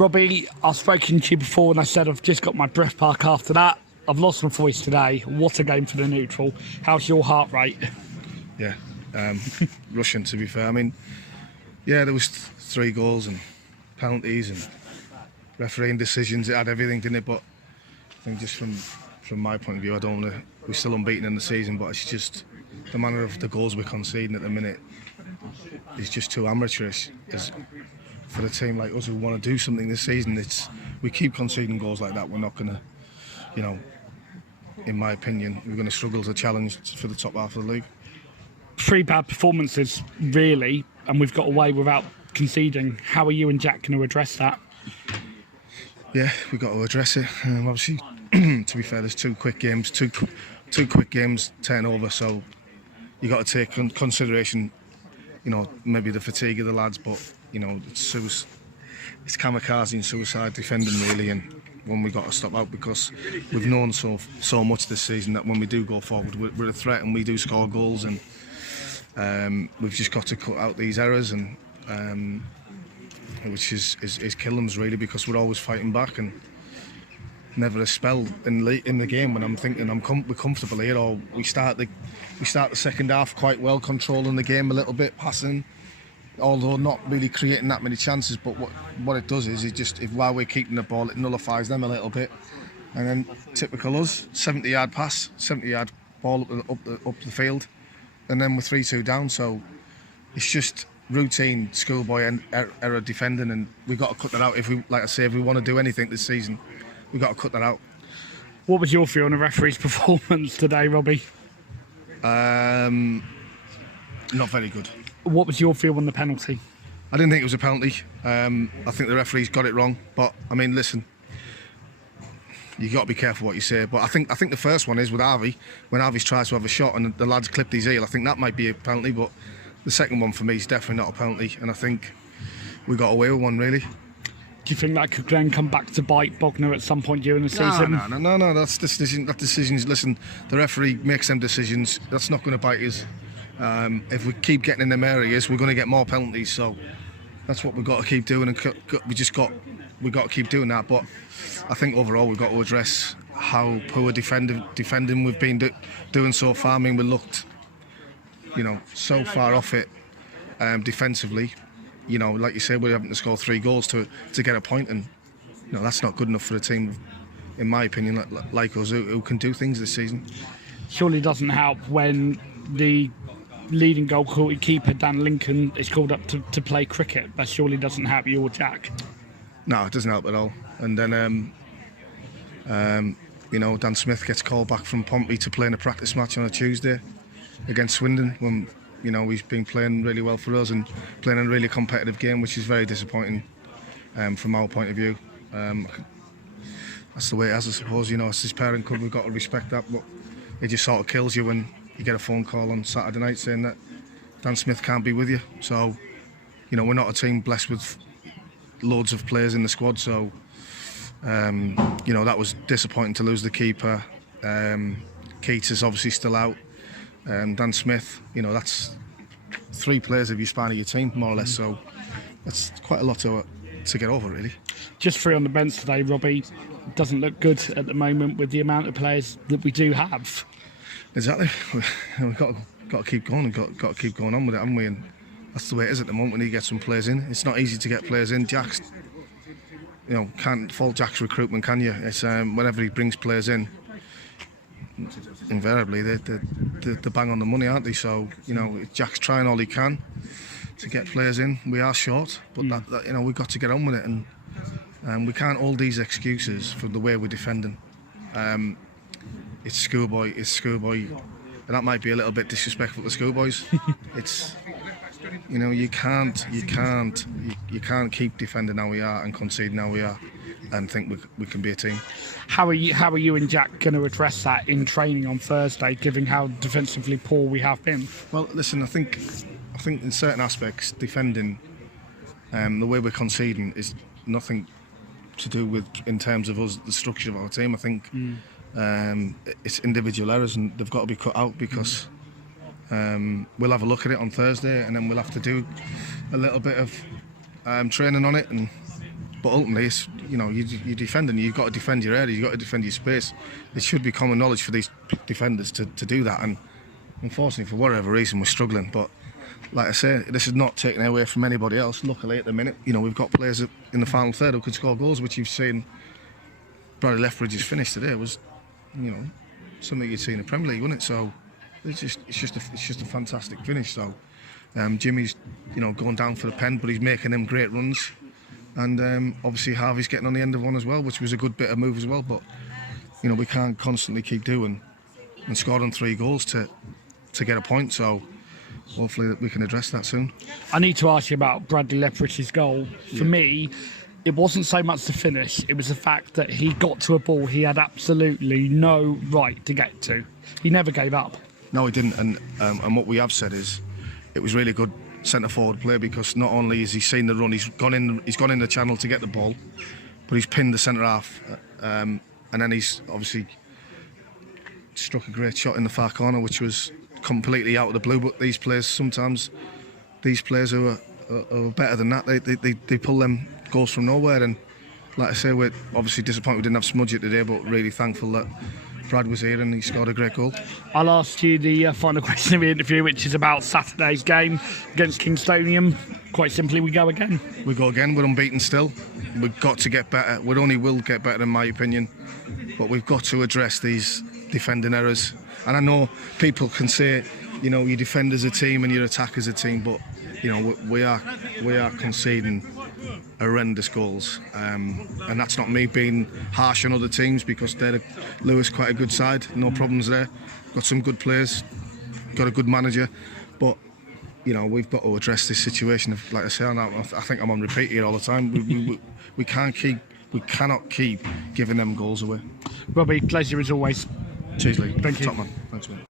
Robbie, I've spoken to you before and I said I've just got my breath back after that. I've lost my voice today. What a game for the neutral. How's your heart rate? Yeah, rushing, to be fair. I mean, yeah, there was 3 goals and penalties and refereeing decisions. It had everything, didn't it? But I think just from my point of view, I don't want to. We're still unbeaten in the season, but it's just the manner of the goals we're conceding at the minute is just too amateurish. For a team like us who want to do something this season, we keep conceding goals like that. We're not going to, in my opinion, we're going to struggle to challenge for the top half of the league. 3 bad performances, really, and we've got away without conceding. How are you and Jack going to address that? Yeah, we've got to address it. Obviously, to be fair, there's 2 quick games, two quick games turn over, so you got to take consideration, maybe the fatigue of the lads, but it's kamikaze and suicide defending really, and when we got to stop out because we've known so much this season that when we do go forward, we're a threat and we do score goals, and we've just got to cut out these errors, and which is killing us really, because we're always fighting back and never a spell in the game when I'm thinking we're comfortable here, or we start the second half quite well, controlling the game a little bit, passing, although not really creating that many chances. But what it does is while we're keeping the ball, it nullifies them a little bit, and then typical us, 70-yard pass, 70-yard ball up the field, and then we're 3-2 down. So it's just routine schoolboy error defending, and we've got to cut that out if we want to do anything this season. We've got to cut that out. What was your view on the referee's performance today, Robbie? Not very good. What was your view on the penalty? I didn't think it was a penalty. I think the referee's got it wrong. But I mean, listen, you got to be careful what you say. But I think the first one is with Harvey, when Harvey tries to have a shot and the lad's clipped his heel. I think that might be a penalty. But the second one for me is definitely not a penalty, and I think we got away with one really. Do you think that could then come back to bite Bognor at some point during the season? No. That's decisions. Listen, the referee makes them decisions. That's not going to bite us. If we keep getting in them areas, we're going to get more penalties. So that's what we've got to keep doing, and we've got to keep doing that. But I think overall we've got to address how poor defending we've been doing so far. I mean, we looked, so far off it defensively. Like you said, we're having to score 3 goals to get a point, and that's not good enough for a team, in my opinion, like us, who can do things this season. Surely doesn't help when the leading goalkeeper Dan Lincoln is called up to play cricket. That surely doesn't help you or Jack. No, it doesn't help at all. And then Dan Smith gets called back from Pompey to play in a practice match on a Tuesday against Swindon, when he's been playing really well for us and playing a really competitive game, which is very disappointing from our point of view. That's the way it is, I suppose. It's his parent club, we've got to respect that, but it just sort of kills you when you get a phone call on Saturday night saying that Dan Smith can't be with you. So, we're not a team blessed with loads of players in the squad, so that was disappointing to lose the keeper. Keats is obviously still out. Dan Smith, that's 3 players of your span of your team, more or less, so that's quite a lot to get over, really. Just 3 on the bench today, Robbie. Doesn't look good at the moment with the amount of players that we do have. Exactly. We've got to keep going and got to keep going on with it, haven't we? And that's the way it is at the moment when you get some players in. It's not easy to get players in. Jack's, can't fault Jack's recruitment, can you? It's whenever he brings players in, invariably they're bang on the money, aren't they? So Jack's trying all he can to get players in. We are short, but that we've got to get on with it, and we can't hold these excuses for the way we're defending. It's schoolboy, and that might be a little bit disrespectful to schoolboys. It's you can't keep defending how we are and conceding how we are and think we can be a team. How are you and Jack going to address that in training on Thursday, given how defensively poor we have been? Well, listen, I think in certain aspects, defending, the way we're conceding is nothing to do with, in terms of us, the structure of our team. I think it's individual errors, and they've got to be cut out, because we'll have a look at it on Thursday, and then we'll have to do a little bit of training on it, and But ultimately, it's, you're defending. You've got to defend your area. You've got to defend your space. It should be common knowledge for these defenders to do that. And unfortunately, for whatever reason, we're struggling. But like I say, this is not taking away from anybody else. Luckily, at the minute, we've got players in the final third who can score goals, which you've seen. Bradley Lethbridge's finish today was, something you'd see in the Premier League, wouldn't it? So it's just a fantastic finish. So Jimmy's, going down for the pen, but he's making them great runs. And obviously Harvey's getting on the end of one as well, which was a good bit of move as well. But we can't constantly keep doing and scoring 3 goals to get a point. So hopefully we can address that soon. I need to ask you about Bradley Lethbridge's goal. For me, it wasn't so much the finish, it was the fact that he got to a ball he had absolutely no right to get to. He never gave up. No, he didn't. And what we have said is it was really good centre forward play, because not only has he seen the run, he's gone in the channel to get the ball, but he's pinned the centre half, and then he's obviously struck a great shot in the far corner, which was completely out of the blue. But these players who are better than that, they pull them goals from nowhere. And like I say, we're obviously disappointed we didn't have Smudgett today, but really thankful that Brad was here and he scored a great goal. I'll ask you the final question of the interview, which is about Saturday's game against Kingstonian. Quite simply, we go again. We go again. We're unbeaten still. We've got to get better. We only will get better, in my opinion. But we've got to address these defending errors. And I know people can say, you defend as a team and you attack as a team, but we are conceding horrendous goals, and that's not me being harsh on other teams, because they're Lewes quite a good side, no problems there, got some good players, got a good manager, but we've got to address this situation. Like I say, I think I'm on repeat here all the time. We cannot keep giving them goals away. Robbie, pleasure as always. Cheers, Lee. Thank you. Top man. Thanks, mate.